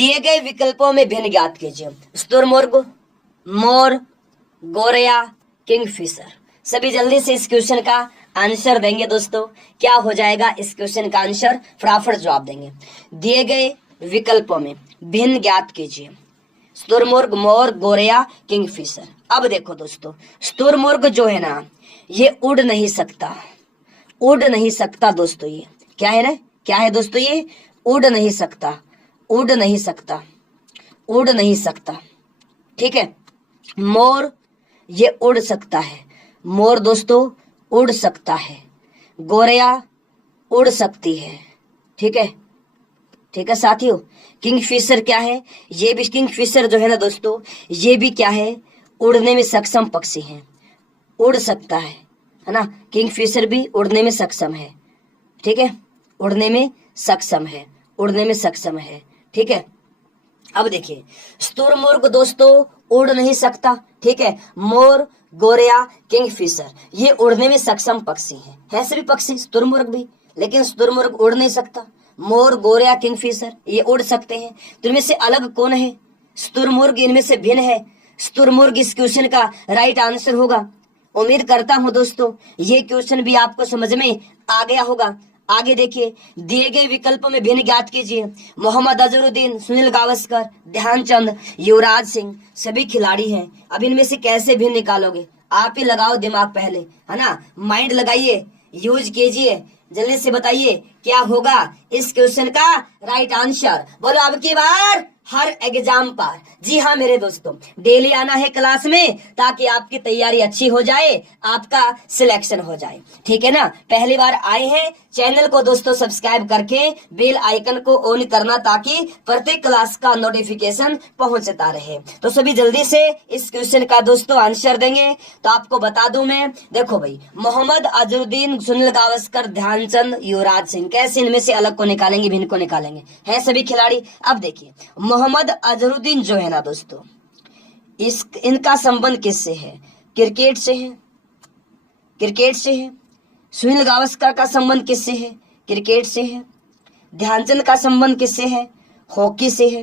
दिए गए विकल्पों में भिन्न ज्ञात कीजिए। शुतुरमुर्ग, मोर, गोरैया, किंगफिशर। सभी जल्दी से इस क्वेश्चन का आंसर देंगे दोस्तों। क्या हो जाएगा इस क्वेश्चन का आंसर, फटाफट जवाब देंगे। दिए गए विकल्पों में भिन्न ज्ञात कीजिए। शुतुरमुर्ग, मोर, गोरैया, किंगफिशर। अब देखो दोस्तों, शुतुरमुर्ग जो है ना, ये उड़ नहीं सकता, उड़ नहीं सकता दोस्तों। ये क्या है ना, क्या है दोस्तों, ये उड़ नहीं सकता, उड़ नहीं सकता, उड़ नहीं सकता, ठीक है। मोर ये उड़ सकता है, मोर दोस्तों उड़ सकता है। गोरैया उड़ सकती है, ठीक है, ठीक है साथियों। किंगफिशर क्या है, ये भी किंगफिशर जो है ना दोस्तों, ये भी क्या है, उड़ने में सक्षम पक्षी है, उड़ सकता है ना। किंगफिशर भी उड़ने में सक्षम है, ठीक है, उड़ने में सक्षम है, उड़ने में सक्षम है, ठीक है। अब देखिए, शुतुरमुर्ग दोस्तों उड़ नहीं सकता, ठीक है। मोर, गोरैया, किंगफिशर ये उड़ने में सक्षम पक्षी हैं, सभी पक्षी, शुतुरमुर्ग भी, लेकिन शुतुरमुर्ग उड़ नहीं सकता। मोर, गोरैया, किंगफिशर ये उड़ सकते हैं। तो इनमें से अलग कौन है, शुतुरमुर्ग इनमें से भिन्न है। शुतुरमुर्ग इस क्वेश्चन का राइट आंसर होगा। उम्मीद करता हूं दोस्तों ये क्वेश्चन भी आपको समझ में आ गया होगा। आगे देखिए, दिए गए विकल्पों में भिन्न ज्ञात कीजिए। मोहम्मद अजहरुद्दीन, सुनील गावस्कर, ध्यानचंद, युवराज सिंह सभी खिलाड़ी हैं। अब इनमें से कैसे भिन्न निकालोगे, आप ही लगाओ दिमाग पहले, है ना, माइंड लगाइए, यूज कीजिए, जल्दी से बताइए क्या होगा इस क्वेश्चन का राइट आंसर। बोलो अब की बार हर एग्जाम पर। जी हाँ मेरे दोस्तों, डेली आना है क्लास में ताकि आपकी तैयारी अच्छी हो जाए, आपका सिलेक्शन हो जाए, ठीक है ना। पहली बार आए हैं, चैनल को दोस्तों सब्सक्राइब करके बेल आइकन को ऑन करना ताकि प्रत्येक क्लास का नोटिफिकेशन पहुंचता रहे। तो सभी जल्दी से इस क्वेश्चन का दोस्तों आंसर देंगे। तो आपको बता दूं मैं, देखो भाई, मोहम्मद अजहरुद्दीन, सुनील गावस्कर, ध्यानचंद, युवराज सिंह, कैसे इनमें से अलग को निकालेंगे, भिन्न को निकालेंगे, है सभी खिलाड़ी। अब देखिए, मोहम्मद अजहरुद्दीन जो है ना दोस्तों, इनका संबंध किससे है, क्रिकेट से है, क्रिकेट से है। सुनील गावस्कर का संबंध किससे है, क्रिकेट से है। ध्यानचंद का संबंध किससे है, हॉकी से है,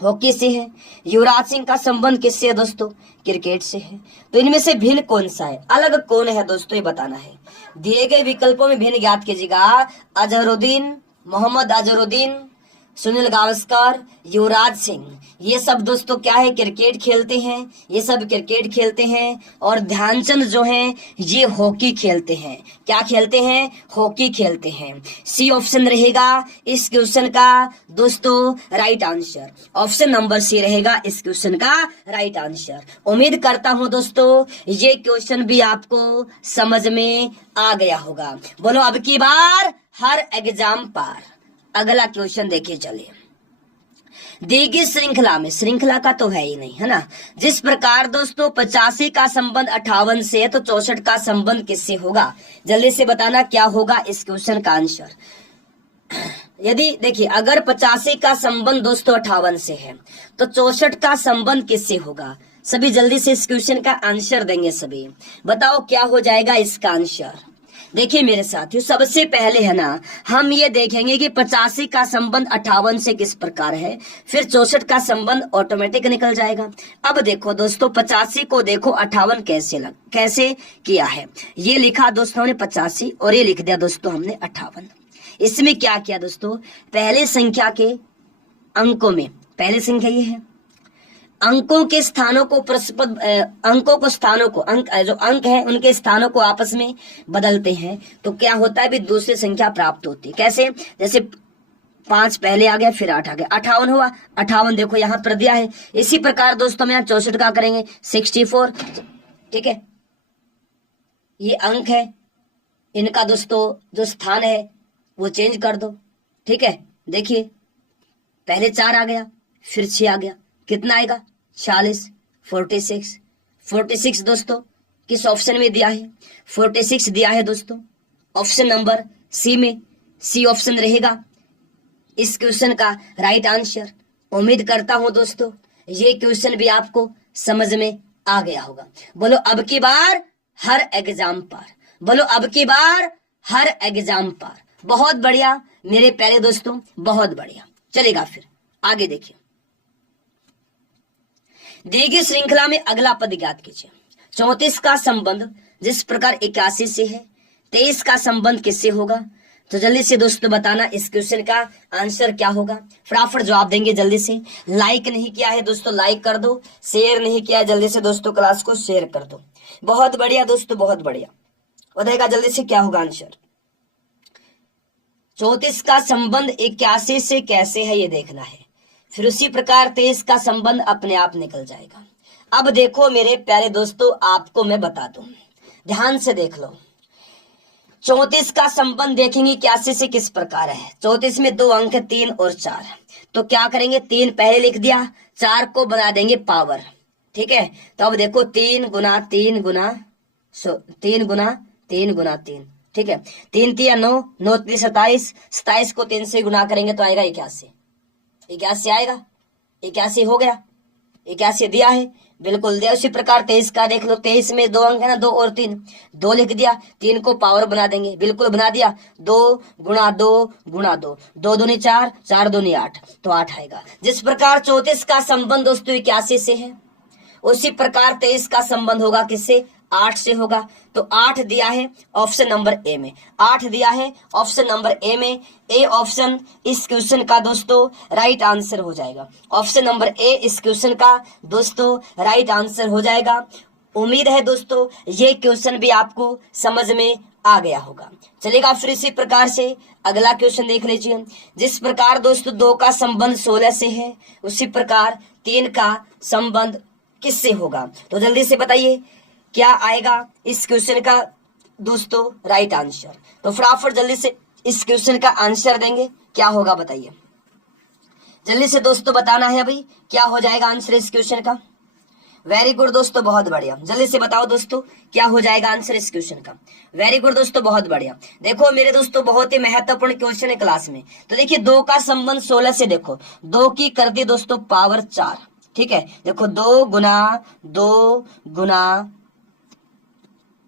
हॉकी से है। युवराज सिंह का संबंध किससे है दोस्तों, क्रिकेट से है। तो इनमें से भिन्न कौन सा है, अलग कौन है दोस्तों, ये बताना है। दिए गए विकल्पों में भिन्न ज्ञात कीजिएगा। अजहरुद्दीन, मोहम्मद अजहरुद्दीन, सुनील गावस्कर, युवराज सिंह, ये सब दोस्तों क्या है, क्रिकेट खेलते हैं, ये सब क्रिकेट खेलते हैं। और ध्यानचंद जो हैं ये हॉकी खेलते हैं, क्या खेलते हैं, हॉकी खेलते हैं। सी ऑप्शन रहेगा इस क्वेश्चन का दोस्तों right answer. Option number C रहेगा इस क्वेश्चन का राइट आंसर। उम्मीद करता हूं दोस्तों ये क्वेश्चन भी आपको समझ में आ गया होगा। बोलो अब की बार हर एग्जाम पर। अगला क्वेश्चन देखिए, चलिए। दी गई श्रृंखला में, श्रृंखला का तो है ही नहीं, है ना। जिस प्रकार दोस्तों 85 का संबंध 58 से है, तो 64 का संबंध किससे होगा, जल्दी से बताना क्या होगा इस क्वेश्चन का आंसर। यदि देखिए, अगर 85 का संबंध दोस्तों 58 से है, तो 64 का संबंध किससे होगा। सभी जल्दी से इस क्वेश्चन का आंसर देंगे। सभी बताओ क्या हो जाएगा इसका आंसर। देखिए मेरे साथियों, सबसे पहले है ना, हम ये देखेंगे कि 85 का संबंध 58 से किस प्रकार है, फिर 64 का संबंध ऑटोमेटिक निकल जाएगा। अब देखो दोस्तों, 85 को देखो 58 कैसे किया है। ये लिखा दोस्तों ने 85 और ये लिख दिया दोस्तों हमने 58। इसमें क्या किया दोस्तों, पहले संख्या के अंकों में, पहले संख्या ये है, अंकों के स्थानों को परस्पर, अंकों को स्थानों को, अंक जो अंक है उनके स्थानों को आपस में बदलते हैं, तो क्या होता है भी दूसरी संख्या प्राप्त होती है। कैसे, जैसे 5 पहले आ गया, फिर 8 आ गया, 58 हुआ, 58 देखो यहाँ पर दिया है। इसी प्रकार दोस्तों हम यहाँ 64 का करेंगे 64, ठीक है। ये अंक है, इनका दोस्तों जो स्थान है वो चेंज कर दो, ठीक है। देखिए पहले 4 आ गया, फिर 6 आ गया, कितना आएगा 40, 46 दोस्तों किस ऑप्शन में दिया है, 46 दिया है दोस्तों ऑप्शन नंबर सी में। सी ऑप्शन रहेगा इस क्वेश्चन का राइट आंसर। उम्मीद करता हूं दोस्तों ये क्वेश्चन भी आपको समझ में आ गया होगा। बोलो अब की बार हर एग्जाम पर, बोलो अब की बार हर एग्जाम पर। बहुत बढ़िया मेरे प्यारे दोस्तों, बहुत बढ़िया। चलेगा फिर आगे देखिए, दी गई श्रृंखला में अगला पद ज्ञात कीजिए। 34 का संबंध जिस प्रकार 81 से है, 23 का संबंध किससे होगा? तो जल्दी से दोस्तों बताना इस क्वेश्चन का आंसर क्या होगा। फटाफट जवाब देंगे जल्दी से। लाइक नहीं किया है दोस्तों लाइक कर दो, शेयर नहीं किया है जल्दी से दोस्तों क्लास को शेयर कर दो। बहुत बढ़िया दोस्तों, बहुत बढ़िया। बताएगा जल्दी से क्या होगा आंसर। 34 का संबंध 81 से कैसे है ये देखना है, फिर उसी प्रकार 23 का संबंध अपने आप निकल जाएगा। अब देखो मेरे प्यारे दोस्तों, आपको मैं बता दूं, ध्यान से देख लो। 34 का संबंध देखेंगे 81 से किस प्रकार है। 34 में 2 अंक है, 3 और 4। तो क्या करेंगे, 3 पहले लिख दिया, 4 को बना देंगे पावर, ठीक है। तो अब देखो 3 गुना 3 गुना 3 गुना 3 गुना 3, ठीक है। 3 3 9, 9 3 27, 27 को 3 से गुना करेंगे तो आएगा 81, 81 आएगा। 81 हो गया, 81 दिया है, बिल्कुल दिया। उसी प्रकार 23 का देख लो, 23 में 2 अंक है ना, 2 और 3, 2 लिख दिया, 3 को पावर बना देंगे, बिल्कुल बना दिया। 2 गुणा 2 गुणा 2, 2 दूनी 4, 4 दूनी 8, तो 8 आएगा। जिस प्रकार 34 का संबंध दोस्तों 81 से है, उसी प्रकार 23 का संबंध होगा किससे, 8 से होगा। तो 8 दिया है ऑप्शन नंबर ए में, 8 दिया है ऑप्शन नंबर ए में। ए ऑप्शन इस क्वेश्चन का दोस्तों राइट आंसर हो जाएगा। ऑप्शन नंबर ए इस क्वेश्चन का दोस्तों राइट आंसर हो जाएगा। उम्मीद है दोस्तों ये क्वेश्चन भी आपको समझ में आ गया होगा। चलेगा, फिर इसी प्रकार से अगला क्वेश्चन देख लीजिए। जिस प्रकार दोस्तों 2 का संबंध 16 से है, उसी प्रकार 3 का संबंध किससे होगा? तो जल्दी से बताइए क्या आएगा इस क्वेश्चन का दोस्तों राइट आंसर। तो फटाफट जल्दी से इस क्वेश्चन का आंसर देंगे, क्या होगा बताइए जल्दी से दोस्तों, बताना है अभी क्या हो जाएगा आंसर इस क्वेश्चन का। वेरी गुड दोस्तों, बहुत बढ़िया। जल्दी से बताओ दोस्तों क्या हो जाएगा आंसर इस क्वेश्चन का। वेरी गुड दोस्तों, बहुत बढ़िया। देखो मेरे दोस्तों बहुत ही महत्वपूर्ण क्वेश्चन है क्लास में। तो देखिए 2 का संबंध 16 से, देखो 2 की कर दी दोस्तों पावर 4, ठीक है। देखो 2 गुना 2 गुना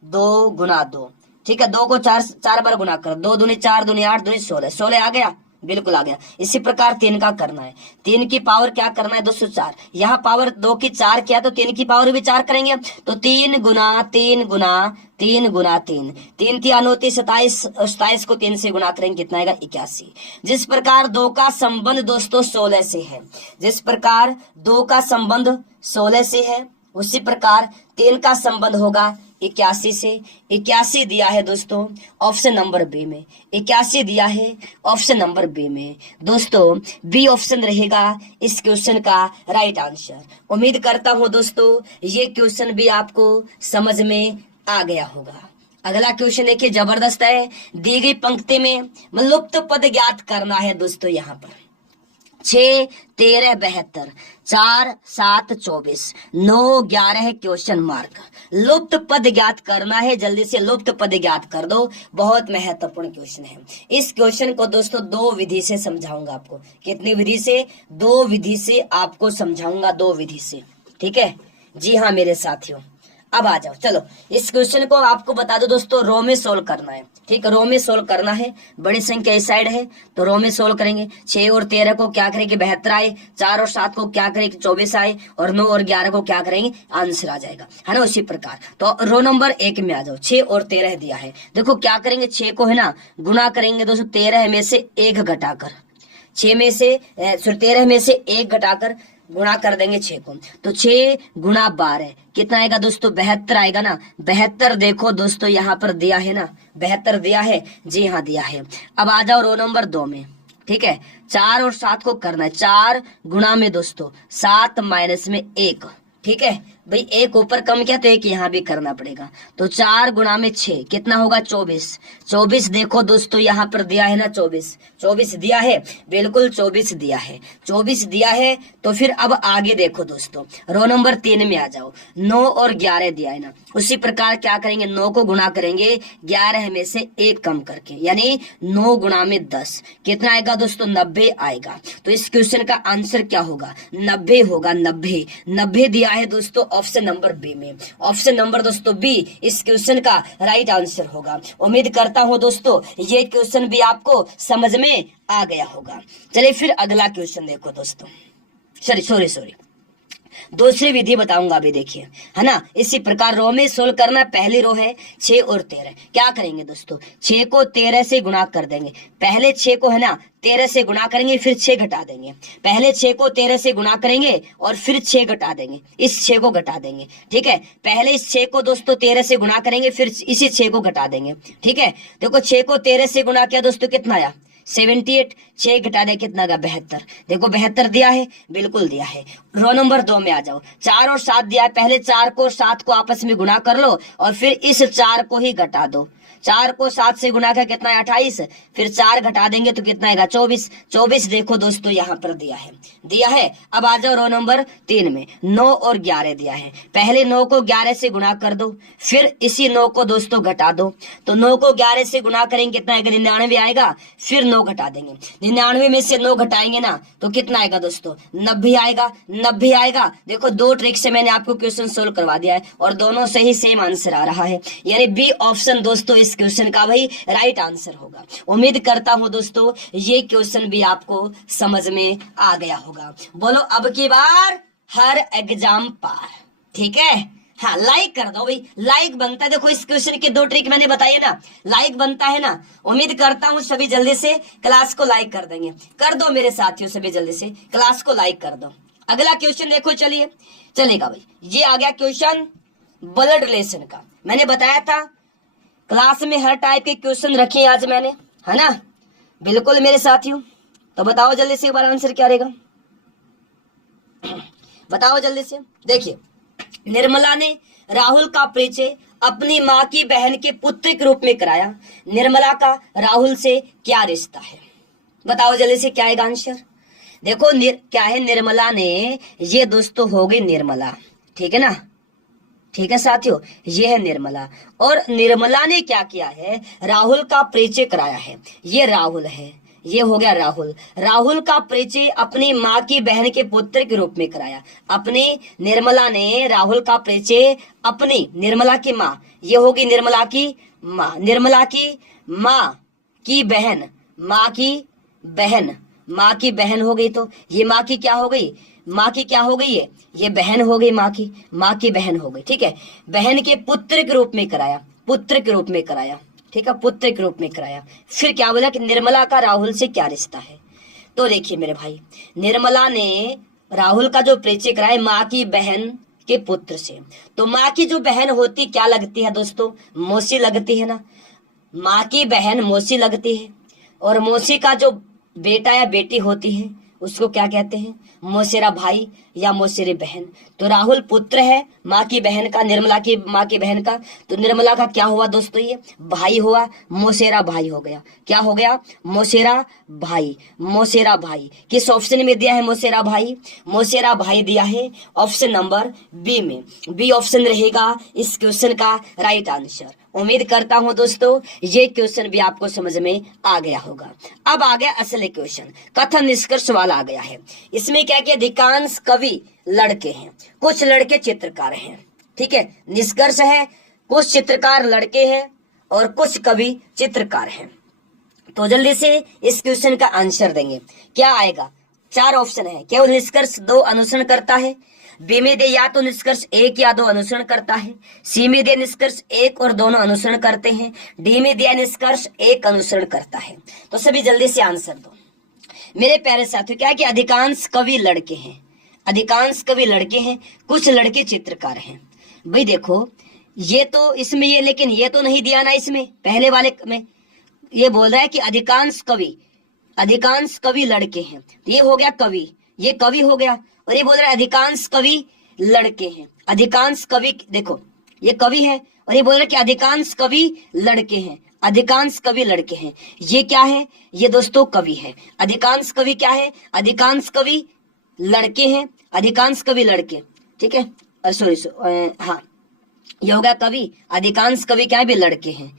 2 गुना 2, ठीक है। 2 को 4 बार गुना कर, 2 दूनी 4 दूनी 8 दूनी 16, 16 आ गया, बिल्कुल आ गया। इसी प्रकार 3 का करना है, 3 की पावर क्या करना है दोस्तों 4। यहाँ पावर 2 की 4 किया तो 3 की पावर भी 4 करेंगे। तो 3 गुना 3 गुना 3 गुना 3, 3 3 9 27, 27 को 3 से गुना करेंगे कितना आएगा 81। जिस प्रकार 2 का संबंध दोस्तों 16 से है, जिस प्रकार 2 का संबंध 16 से है, उसी प्रकार 3 का संबंध होगा 81 से। 81 दिया है दोस्तों ऑप्शन नंबर बी में, 81 दिया है ऑप्शन नंबर बी में। दोस्तों बी ऑप्शन रहेगा इस क्वेश्चन का राइट आंसर। उम्मीद करता हूं दोस्तों ये क्वेश्चन भी आपको समझ में आ गया होगा। अगला क्वेश्चन देखिए, जबरदस्त है। दी गई पंक्ति में लुप्त पद ज्ञात करना है दोस्तों। यहाँ पर 6 13 72, 4 7 24, 9 11 क्वेश्चन मार्क। लुप्त पद ज्ञात करना है, जल्दी से लुप्त पद ज्ञात कर दो। बहुत महत्वपूर्ण क्वेश्चन है। इस क्वेश्चन को दोस्तों 2 विधि से समझाऊंगा आपको। कितनी विधि से? 2 विधि से आपको समझाऊंगा, 2 विधि से, ठीक है जी हाँ मेरे साथियों। अब आ जाओ, चलो इस क्वेश्चन को आपको बता दो दोस्तों, रो में सोल्व करना है, ठीक है। रो में सोल्व करना है, बड़ी संख्या इस साइड है तो रो में सोल्व करेंगे। 6 और 13 को क्या करेंगे 72 आए, 4 और 7 को क्या करेंगे 24 आए, और 9 और 11 को क्या करेंगे आंसर आ जाएगा, है ना। उसी प्रकार तो रो नंबर 1 में आ जाओ। 6 और 13 दिया है, देखो क्या करेंगे 6 को है ना गुना करेंगे दोस्तों 13 में से 1 घटाकर, 6 में से 13 में से 1 घटाकर गुणा कर देंगे 6 को। तो 6 गुणा 12 कितना आएगा दोस्तों 72 आएगा ना। 72 देखो दोस्तों यहाँ पर दिया है ना, 72 दिया है, जी हाँ दिया है। अब आ जाओ रो नंबर 2 में, ठीक है। 4 और 7 को करना है, 4 गुणा में दोस्तों 7 माइनस में 1, ठीक है भाई। 1 ऊपर कम किया तो 1 यहाँ भी करना पड़ेगा। तो 4 गुणा में 6 कितना होगा 24। 24 देखो दोस्तों यहाँ पर दिया है ना 24 दिया है, बिल्कुल 24 दिया है, 24 दिया है। तो फिर अब आगे देखो दोस्तों, रो नंबर 3 में आ जाओ। 9 और 11 दिया है ना, उसी प्रकार क्या करेंगे 9 को गुणा करेंगे 11 में से 1 कम करके, यानी 9 गुणा में 10 कितना आएगा दोस्तों 90 आएगा। तो इस क्वेश्चन का आंसर क्या होगा 90 होगा। 90 दिया है दोस्तों ऑप्शन नंबर बी में। ऑप्शन नंबर दोस्तों बी इस क्वेश्चन का राइट आंसर होगा। उम्मीद करता हूं दोस्तों ये क्वेश्चन भी आपको समझ में आ गया होगा। चलिए फिर अगला क्वेश्चन देखो दोस्तों, सॉरी दूसरी विधि बताऊंगा अभी, देखिए है ना। इसी प्रकार रो में सोल्व करना। पहली रो है 6 और 13। क्या करेंगे दोस्तों, 6 को 13 से गुणा कर देंगे। पहले 6 को है ना 13 से गुणा करेंगे, फिर 6 घटा देंगे। पहले 6 को 13 से गुणा करेंगे और फिर 6 घटा देंगे, इस 6 को घटा देंगे। ठीक है, पहले इस 6 को दोस्तों 13 से गुणा करेंगे, फिर इसी 6 को घटा देंगे। ठीक है, देखो 6 को 13 से गुणा किया दोस्तों, कितना आया 78। 6 घटा दे कितना का 72। देखो 72 दिया है, बिल्कुल दिया है। रो नंबर 2 में आ जाओ। 4 और 7 दिया है। पहले 4 को और 7 को आपस में गुणा कर लो और फिर इस 4 को ही घटा दो। 4 को 7 से गुणा कर कितना है 28। फिर 4 घटा देंगे तो कितना आएगा 24। 24 देखो दोस्तों यहाँ पर दिया है। अब आ जाओ रो नंबर 3 में। 9 और 11 दिया है। पहले 9 को 11 से गुणा कर दो, फिर इसी 9 को दोस्तों घटा दो। तो 9 को 11 से गुणा करेंगे कितना आएगा 99 आएगा। फिर 9 घटा देंगे। 99 में से 9 घटाएंगे ना तो कितना आएगा दोस्तों 90 आएगा। 90 आएगा। देखो 2 ट्रिक से मैंने आपको क्वेश्चन सोल्व करवा दिया है और दोनों से ही सेम आंसर आ रहा है, यानी बी ऑप्शन दोस्तों इस क्वेश्चन का भाई राइट आंसर होगा। उम्मीद करता हूं दोस्तों ये क्वेश्चन भी आपको समझ में आ गया होगा। बोलो अब की बार हर एग्जाम पार। ठीक है, हाँ लाइक कर दो भाई, लाइक बनता है। देखो इस क्वेश्चन की 2 ट्रिक मैंने बताई है ना, लाइक बनता है ना। उम्मीद करता हूं सभी जल्दी से क्लास को लाइक कर देंगे। कर दो मेरे साथियों, सभी जल्दी से क्लास को लाइक कर दो। अगला क्वेश्चन देखो, चलिए चलेगा भाई। ये आ गया क्वेश्चन ब्लड रिलेशन का। मैंने बताया था क्लास में हर टाइप के क्वेश्चन रखे आज मैंने, है ना, बिल्कुल मेरे साथियों। तो बताओ जल्दी से एक बार आंसर क्या रहेगा, बताओ जल्दी से। देखिए निर्मला ने राहुल का परिचय अपनी माँ की बहन के पुत्र के रूप में कराया। निर्मला का राहुल से क्या रिश्ता है, बताओ जल्दी से क्या आएगा आंसर। देखो क्या है, निर्मला ने, ये दोस्तों हो गई निर्मला। ठीक है ना, ठीक है साथियों, ये है निर्मला। और निर्मला ने क्या किया है, राहुल का परिचय कराया है। ये राहुल है, ये हो गया राहुल। राहुल का परिचय अपनी माँ की बहन के पुत्र के रूप में कराया। अपनी निर्मला ने राहुल का परिचय अपनी निर्मला की माँ, ये होगी निर्मला की माँ, निर्मला की माँ की बहन, माँ की बहन, माँ की बहन हो गई। तो ये माँ की क्या हो गई, माँ की क्या हो गई है, ये बहन हो गई, माँ की बहन हो गई। ठीक है, बहन के पुत्र के रूप में कराया, पुत्र के रूप में कराया। ठीक है, पुत्र के रूप में कराया। फिर क्या बोला कि निर्मला का राहुल से क्या रिश्ता है। तो देखिए मेरे भाई, निर्मला ने राहुल का जो परिचय कराया माँ की बहन के पुत्र से, तो माँ की जो बहन होती क्या लगती है दोस्तों, मौसी लगती है ना। माँ की बहन मौसी लगती है, और मौसी का जो बेटा या बेटी होती है उसको क्या कहते हैं, मौसेरा भाई या मौसेरी बहन। तो राहुल पुत्र है माँ की बहन का, निर्मला की माँ की बहन का। तो निर्मला का क्या हुआ दोस्तों, ये भाई हुआ, मौसेरा भाई हो गया। क्या हो गया, मौसेरा भाई। मौसेरा भाई किस ऑप्शन में दिया है, मौसेरा भाई, मौसेरा भाई दिया है ऑप्शन नंबर बी में। बी ऑप्शन रहेगा इस क्वेश्चन का राइट आंसर। उम्मीद करता हूं दोस्तों ये क्वेश्चन भी आपको समझ में आ गया होगा। अब आ गया असली क्वेश्चन, कथन निष्कर्ष वाला आ गया है। इसमें क्या कि अधिकांश कवि लड़के हैं, कुछ लड़के चित्रकार हैं। ठीक है, निष्कर्ष है कुछ चित्रकार लड़के हैं और कुछ कवि चित्रकार हैं। तो जल्दी से इस क्वेश्चन का आंसर देंगे। क्या आएगा, 4 ऑप्शन है। केवल निष्कर्ष 2 अनुसरण करता है। बी में दे या तो निष्कर्ष 1 या 2 अनुसरण करता है। सी में दे निष्कर्ष 1 और दोनों अनुसरण करते हैं। डी में दिया निष्कर्ष 1 अनुसरण करता है। तो सभी जल्दी से आंसर दो मेरे प्यारे साथियों। क्या है कि अधिकांश कवि लड़के हैं, अधिकांश कवि लड़के हैं, कुछ लड़के चित्रकार हैं। भाई देखो ये तो इसमें ये, लेकिन ये तो नहीं दिया ना इसमें, पहले वाले में ये बोल रहा है कि अधिकांश कवि लड़के हैं। तो ये हो गया कवि, ये कवि हो गया। और ये बोल रहा है अधिकांश कवि लड़के हैं। अधिकांश कवि, देखो ये कवि है और ये बोल रहा है कि अधिकांश कवि लड़के हैं, अधिकांश कवि लड़के हैं। ये क्या है, ये दोस्तों कवि है। अधिकांश कवि क्या है, अधिकांश कवि लड़के हैं, अधिकांश कवि लड़के। ठीक है, सॉरी हाँ ये हो गया कवि, अधिकांश कवि क्या है भी लड़के हैं।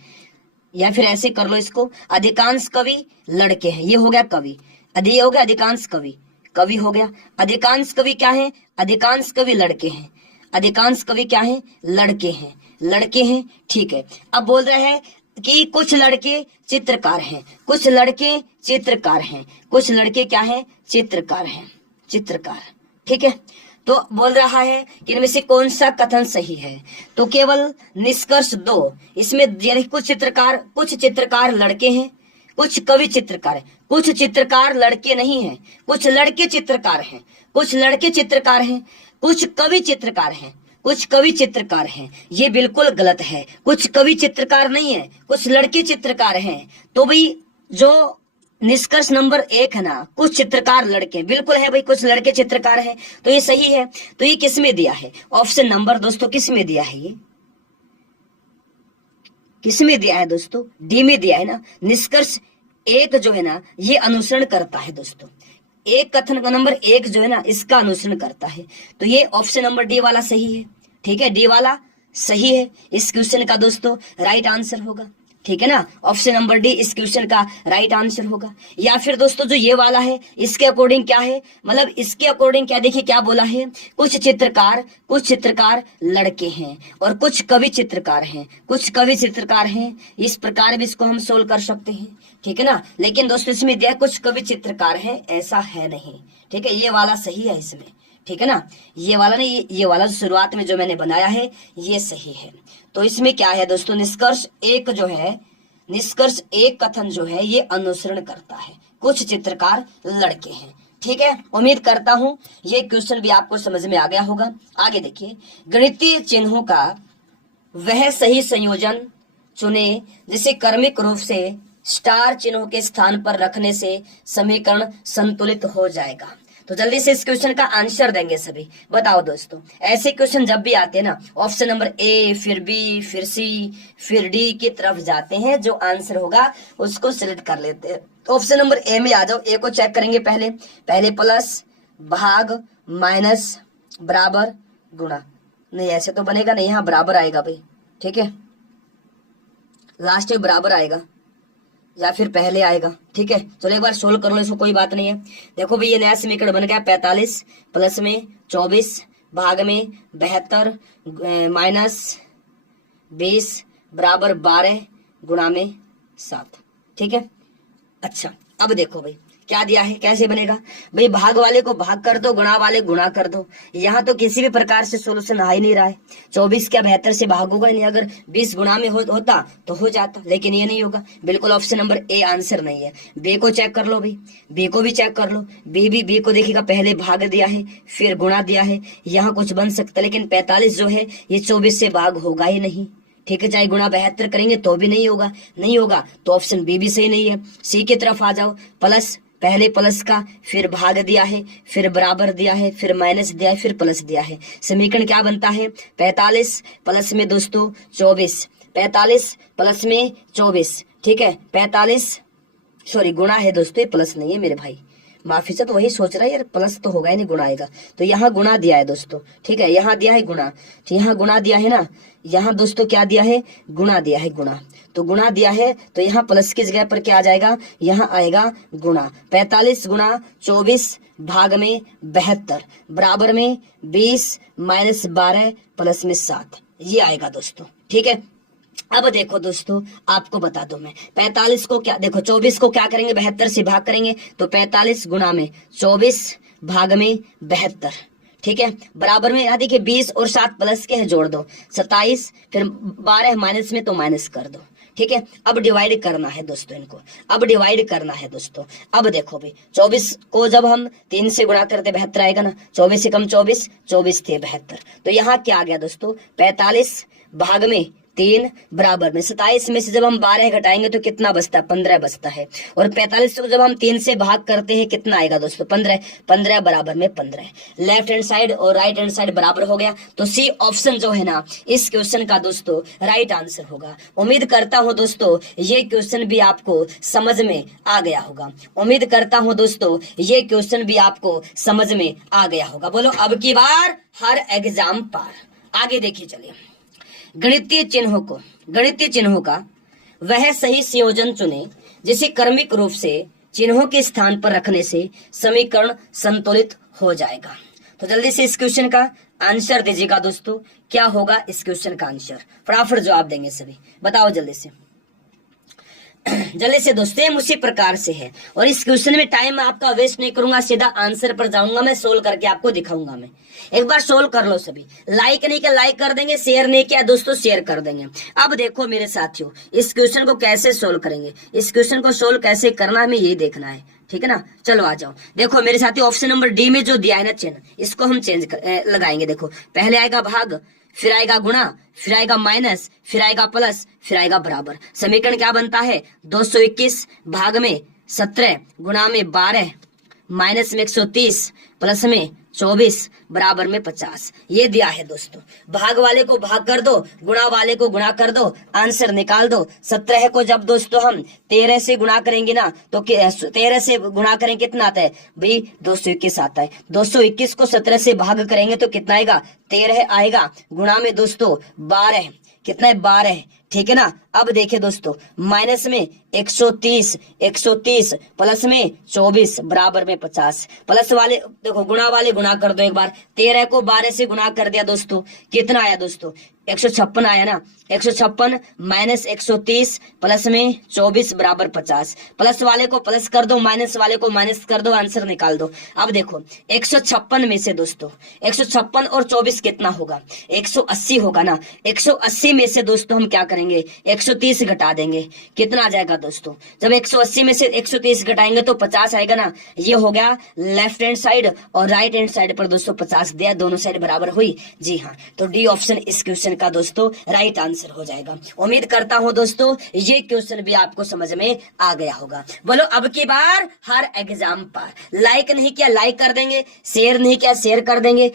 या फिर ऐसे कर लो इसको, अधिकांश कवि लड़के हैं, ये हो गया कवि। ये हो गया अधिकांश कवि, कवि हो गया। अधिकांश कवि क्या है, अधिकांश कवि लड़के हैं, अधिकांश कवि क्या हैं? लड़के हैं, लड़के हैं। ठीक है, अब बोल रहा है कि कुछ लड़के चित्रकार हैं, कुछ लड़के चित्रकार हैं, कुछ लड़के क्या हैं? चित्रकार हैं, चित्रकार। ठीक है, तो बोल रहा है कि इनमें से कौन सा कथन सही है? तो केवल निष्कर्ष 2 इसमें यानी कुछ चित्रकार लड़के हैं, कुछ कवि चित्रकार है, कुछ चित्रकार लड़के नहीं हैं, कुछ लड़के चित्रकार हैं, कुछ लड़के चित्रकार हैं, कुछ कवि चित्रकार हैं, कुछ कवि चित्रकार हैं। ये बिल्कुल गलत है, कुछ कवि चित्रकार नहीं है, कुछ लड़के चित्रकार हैं। तो भाई जो निष्कर्ष नंबर 1 है ना, कुछ चित्रकार लड़के, बिल्कुल है भाई, कुछ लड़के चित्रकार हैं, तो ये सही है। तो ये किस में दिया है? ऑप्शन नंबर दोस्तों किस में दिया है? ये किस में दिया है दोस्तों? डी में दिया है ना। निष्कर्ष 1 जो है ना, ये अनुसरण करता है दोस्तों, एक कथन का नंबर 1 जो है ना, इसका अनुसरण करता है। तो ये ऑप्शन नंबर डी वाला सही है। ठीक है, डी वाला सही है इस क्वेश्चन का दोस्तों राइट आंसर होगा। ठीक है ना, ऑप्शन नंबर डी इस क्वेश्चन का राइट आंसर होगा। या फिर दोस्तों जो ये वाला है, इसके अकॉर्डिंग क्या है? मतलब इसके अकॉर्डिंग क्या, देखिए क्या बोला है? कुछ चित्रकार लड़के हैं और कुछ कवि चित्रकार हैं, कुछ कवि चित्रकार हैं। इस प्रकार भी इसको हम सोल्व कर सकते हैं। ठीक है ना, लेकिन दोस्तों इसमें दिया कुछ कवि चित्रकार हैं, ऐसा है नहीं। ठीक है, ये वाला सही है इसमें। ठीक है ना, ये वाला नहीं, ये वाला शुरुआत में जो मैंने बनाया है ये सही है। तो इसमें क्या है दोस्तों? निष्कर्ष 1 जो है, निष्कर्ष 1 कथन जो है ये अनुसरण करता है, कुछ चित्रकार लड़के हैं। ठीक है, उम्मीद करता हूं ये क्वेश्चन भी आपको समझ में आ गया होगा। आगे देखिए, गणितीय चिन्हों का वह सही संयोजन चुने जिसे क्रमिक रूप से स्टार चिन्हों के स्थान पर रखने से समीकरण संतुलित हो जाएगा। तो जल्दी से इस क्वेश्चन का आंसर देंगे सभी। बताओ दोस्तों, ऐसे क्वेश्चन जब भी आते हैं ना, ऑप्शन नंबर ए, फिर बी, फिर सी, फिर डी की तरफ जाते हैं, जो आंसर होगा उसको सिलेक्ट कर लेते हैं। तो ऑप्शन नंबर ए में आ जाओ। ए को चेक करेंगे पहले प्लस, भाग, माइनस, बराबर, गुणा। नहीं ऐसे तो बनेगा नहीं, यहाँ बराबर आएगा भाई। ठीक है, लास्ट में बराबर आएगा या फिर पहले आएगा। ठीक है, चलो एक बार सोल्व कर लो इसको, कोई बात नहीं है। देखो भाई ये नया समीकरण बन गया, 45 प्लस में 24 भाग में 72 माइनस 20 बराबर 12 गुणा में 7। ठीक है, अच्छा अब देखो भाई क्या दिया है, कैसे बनेगा? भाई भाग वाले को भाग कर दो, गुणा वाले गुणा कर दो। यहाँ तो किसी भी प्रकार से सोल्यूशन आ ही नहीं रहा है। 24 क्या 72 से भाग होगा नहीं, अगर 20 गुणा में होता तो हो जाता, लेकिन ये नहीं होगा। बिल्कुल ऑप्शन नंबर ए आंसर नहीं है। बी को चेक कर लो भाई, बी को भी चेक कर लो। बी को देखिएगा, पहले भाग दिया है फिर गुणा दिया है, यहाँ कुछ बन सकता, लेकिन 45 जो है ये 24 से भाग होगा ही नहीं। ठीक है, चाहे गुणा 72 करेंगे तो भी नहीं होगा, तो ऑप्शन बी भी सही नहीं है। सी की तरफ आ जाओ, प्लस, पहले प्लस का, फिर भाग दिया है, फिर बराबर दिया है, फिर माइनस दिया है, फिर प्लस दिया है। समीकरण क्या बनता है? 45 प्लस में दोस्तों 24, 45 प्लस में 24। ठीक है, 45 सॉरी गुणा है दोस्तों, ये प्लस नहीं है मेरे भाई, माफी से। तो वही सोच रहा है यार, प्लस तो होगा ही नहीं, गुणा आएगा। तो यहाँ गुणा दिया है दोस्तों। ठीक है, यहाँ दिया है गुणा, तो यहाँ गुणा दिया है ना, यहाँ दोस्तों क्या दिया है? गुणा दिया है, गुणा। तो गुणा दिया है तो यहाँ प्लस की जगह पर क्या आ जाएगा? यहाँ आएगा गुणा। 45 गुणा 24 भाग में 72 बराबर में 20 माइनस 12 प्लस में 7, ये आएगा दोस्तों। ठीक है, अब देखो दोस्तों, आपको बता दो मैं 45 को क्या, देखो 24 को क्या करेंगे? 72 से भाग करेंगे, तो 45 गुणा में 24 भाग में 72। ठीक है, बराबर में यहाँ देखिए 20 और 7 प्लस के हैं, जोड़ दो 27, फिर 12 माइनस में तो माइनस कर दो। ठीक है, अब डिवाइड करना है दोस्तों इनको, अब डिवाइड करना है दोस्तों। अब देखो भाई 24 को जब हम 3 से गुणा करते 72 आएगा ना, 24 से कम 24, 24 थे 72। तो यहाँ क्या आ गया दोस्तों? 45 भाग में 3 बराबर में 27 में से जब हम 12 घटाएंगे तो कितना बचता है? 15 बचता है। और 45 को जब हम 3 से भाग करते हैं कितना आएगा दोस्तों? 15, 15 बराबर में 15। लेफ्ट हैंड साइड और राइट हैंड साइड बराबर हो गया, तो सी ऑप्शन जो है ना इस क्वेश्चन का दोस्तों राइट आंसर होगा। उम्मीद करता हूं दोस्तों ये क्वेश्चन भी आपको समझ में आ गया होगा। उम्मीद करता हूं दोस्तों ये क्वेश्चन भी आपको समझ में आ गया होगा। बोलो अब की बार हर एग्जाम पार। आगे देखिए, चलिए गणितीय चिन्हों का वह सही संयोजन चुने जिसे क्रमिक रूप से चिन्हों के स्थान पर रखने से समीकरण संतुलित हो जाएगा। तो जल्दी से इस क्वेश्चन का आंसर दीजिएगा दोस्तों, क्या होगा इस क्वेश्चन का आंसर, फटाफट जवाब देंगे सभी, बताओ जल्दी से। जल्दी से दोस्तों, सेम उसी प्रकार से है और इस क्वेश्चन में टाइम आपका वेस्ट नहीं करूंगा, सीधा आंसर पर जाऊंगा, मैं सोल्व करके आपको दिखाऊंगा। मैं एक बार सोल्व कर लो सभी, लाइक नहीं किया लाइक कर देंगे, शेयर नहीं किया दोस्तों शेयर कर देंगे। अब देखो मेरे साथियों, इस क्वेश्चन को कैसे सोल्व करेंगे, इस क्वेश्चन को सोल्व कैसे करना है हमें यही देखना है, ठीक है ना। चलो आ जाओ, देखो मेरे साथियों ऑप्शन नंबर डी में जो दिया है ना चिन्ह, इसको हम लगाएंगे। देखो पहले आएगा भाग, फिर आएगा गुणा, फिर आएगा माइनस, फिर आएगा प्लस, फिर आएगा बराबर। समीकरण क्या बनता है, 221 भाग में 17 गुणा में 12 माइनस में 130 प्लस में 24 बराबर में 50। ये दिया है दोस्तों, भाग वाले को भाग कर दो, गुणा वाले को गुणा कर दो, आंसर निकाल दो। 17 को जब दोस्तों हम 13 से गुणा करेंगे ना, तो 13 से गुणा करें कितना आता है भाई, 221 आता है। 221 को 17 से भाग करेंगे तो कितना आएगा, 13 आएगा, गुणा में दोस्तों 12, कितना है 12, ठीक है ना। अब देखिए दोस्तों, माइनस में 130 प्लस में 24 बराबर में 50। प्लस वाले देखो, गुणा वाले गुणा कर दो एक बार, 13 को 12 से गुणा कर दिया दोस्तों, कितना आया दोस्तों, 156 आया ना। 156 माइनस 130 प्लस में 24 बराबर 50। प्लस वाले को प्लस कर दो, माइनस वाले को माइनस कर दो, आंसर निकाल दो। अब देखो 156 में से दोस्तों 156 और 24 कितना होगा, 180 होगा ना। 180 में से दोस्तों हम क्या करेंगे, 130 घटा देंगे, कितना आ जाएगा दोस्तों, जब 180 में से 130 घटाएंगे तो 50 आएगा ना। ये हो गया लेफ्ट हैंड साइड और राइट हैंड साइड पर दोस्तों 50 दिया, दोनों साइड बराबर हुई। जी हाँ, तो डी ऑप्शन इस क्वेश्चन का दोस्तों राइट आंसर हो जाएगा। उम्मीद करता हूं दोस्तों ये क्वेश्चन भी आपको समझ में आ गया होगा। बोलो अब की बार हर एग्जाम पर लाइक नहीं किया लाइक कर देंगे, शेयर नहीं किया शेयर कर देंगे।